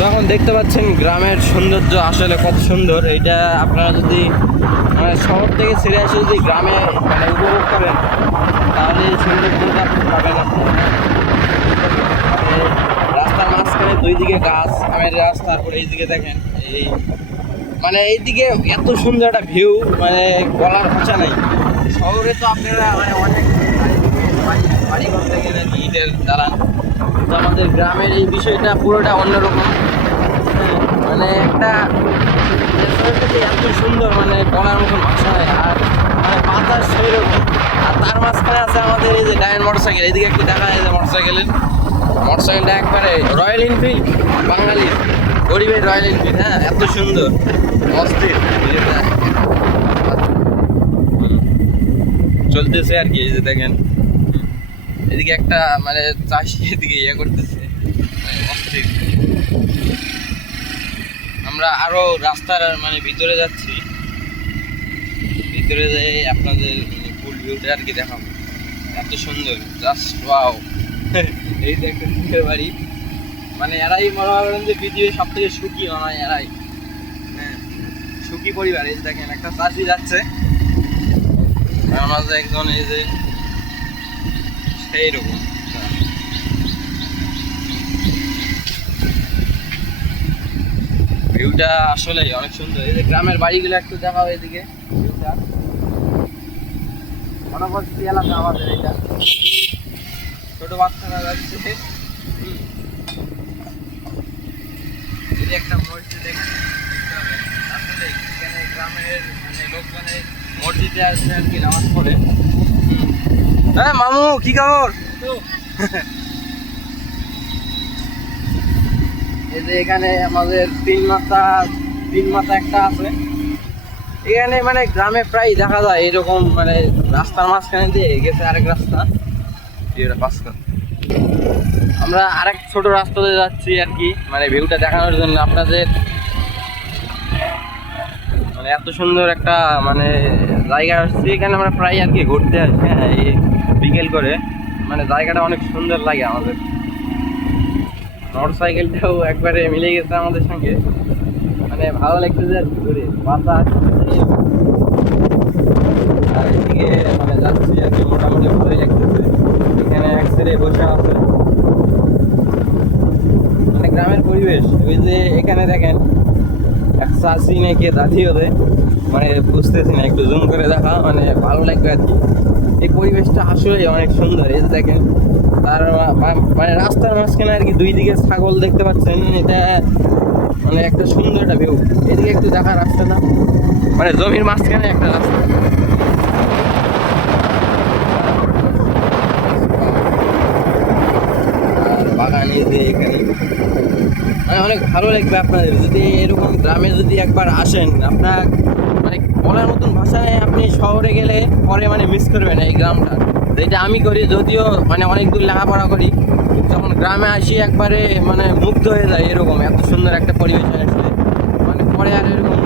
তো এখন দেখতে পাচ্ছেন গ্রামের সৌন্দর্য আসলে কত সুন্দর। এইটা আপনারা যদি মানে শহর থেকে ছেড়ে এসে যদি গ্রামে মানে উপভোগ করেন তাহলে এই সৌন্দর্যটা আপনি পাবেন। মানে রাস্তার মাঝখানে দুই দিকে গাছ, আমের গাছ, তারপরে এইদিকে দেখেন এই মানে এইদিকে এত সুন্দর একটা ভিউ, মানে বলার ভাষা নাই। শহরে তো আপনারা মানে অনেক বাড়ি করতে গেলে ইটের দালান, কিন্তু আমাদের গ্রামের এই বিষয়টা পুরোটা অন্যরকম। মানে একটা এত সুন্দর, মানে বলার মতন ভাষা নাই। আর মানে বাতাস সেই রকম। আর তার মাঝখানে আছে আমাদের এই যে ডায়ন মোটরসাইকেল, এইদিকে একটু দেখা যায় যে মোটরসাইকেলটা একবারে রয়্যাল এনফিল্ড, বাঙালির গরিবের রয়্যাল এনফিল্ড। হ্যাঁ, এত সুন্দর অস্থির চলতেছে আর কি। এই যে দেখেন এদিকে একটা মানে চাষি এদিকে ইয়ে করতেছে, অস্থির। আমরা আরো রাস্তার মানে ভিতরে যাচ্ছি, ভিতরে যাই আপনাদের ফুল ভিউটা আর কি দেখাবো। এত সুন্দর, জাস্ট ওয়াও। এই দেখেন বাড়ি, মানে এরাই মনে করেন যে পৃথিবীর সব থেকে সুখী হয় এরাই। হ্যাঁ, সুখী পরিবার। এই দেখেন একটা চাষি যাচ্ছে, তার মাঝে একজন এই যে সেই রকম। ভিউটা আসলে অনেক সুন্দর। এই যে গ্রামের বাড়িগুলো একটু দেখাও এদিকে ভিউটা। বনবস্তি এলাকা আমাদের এটা, ছোট বাচ্চারা যাচ্ছে। এই যে একটা মসজিদ আসলে এখানে গ্রামের মানে লোকজনে মসজিদে আসে আর কি নামাজ পড়ে। হ্যাঁ মামু, কি খবর? এই যে এখানে আমাদের তিন মাথা একটা আছে এখানে। মানে গ্রামে প্রায় দেখা যায় এরকম, মানে রাস্তার মাঝখানে দিয়ে গেছে আরেক রাস্তা, আমরা আরেক ছোট রাস্তাতে যাচ্ছি আর কি, মানে ভিউটা দেখানোর জন্য আপনাদের। মানে এত সুন্দর একটা মানে জায়গা আসছে এখানে, আমরা প্রায় আর কি ঘুরতে আসি। হ্যাঁ, এই বিকেল করে মানে জায়গাটা অনেক সুন্দর লাগে আমাদের। মোটরসাইকেলটাও একবারে মিলে গেছে আমাদের সঙ্গে, মানে ভালো লাগতেছে আর কি ঘুরে। বাতাস আর এদিকে মানে যাচ্ছি আর কি, মোটামুটি ভালোই লাগতেছে। এখানে এক সাইডে বসে আছে মানে গ্রামের পরিবেশ। ওই যে এখানে দেখেন এক চাষি নাকি দাদি ওদের, মানে বুঝতেছি না, একটু জুম করে দেখা, মানে ভালো লাগবে আর কি। এই পরিবেশটা আসলে অনেক সুন্দর। এই যে দেখেন তার মানে রাস্তার মাঝখানে আর কি দুই দিকে ছাগল দেখতে পাচ্ছেন। এটা মানে একটা সুন্দর একটা ভিউ। এদিকে একটু দেখা রাস্তাটা, মানে জমির মাঝখানে একটা রাস্তা। আর বাগানে যে এখানে মানে অনেক ভালো লাগবে আপনাদের যদি এরকম গ্রামে যদি একবার আসেন। আপনার মানে বলার মতন ভাষায় আপনি শহরে গেলে পরে মানে মিস করবেন এই গ্রামটা, যেটা আমি করি। যদিও মানে অনেক দূর লেখাপড়া করি, যখন গ্রামে আসি একবারে মানে মুগ্ধ হয়ে যায়। এরকম এত সুন্দর একটা পরিবেশ আসলে মানে পরে আর এরকম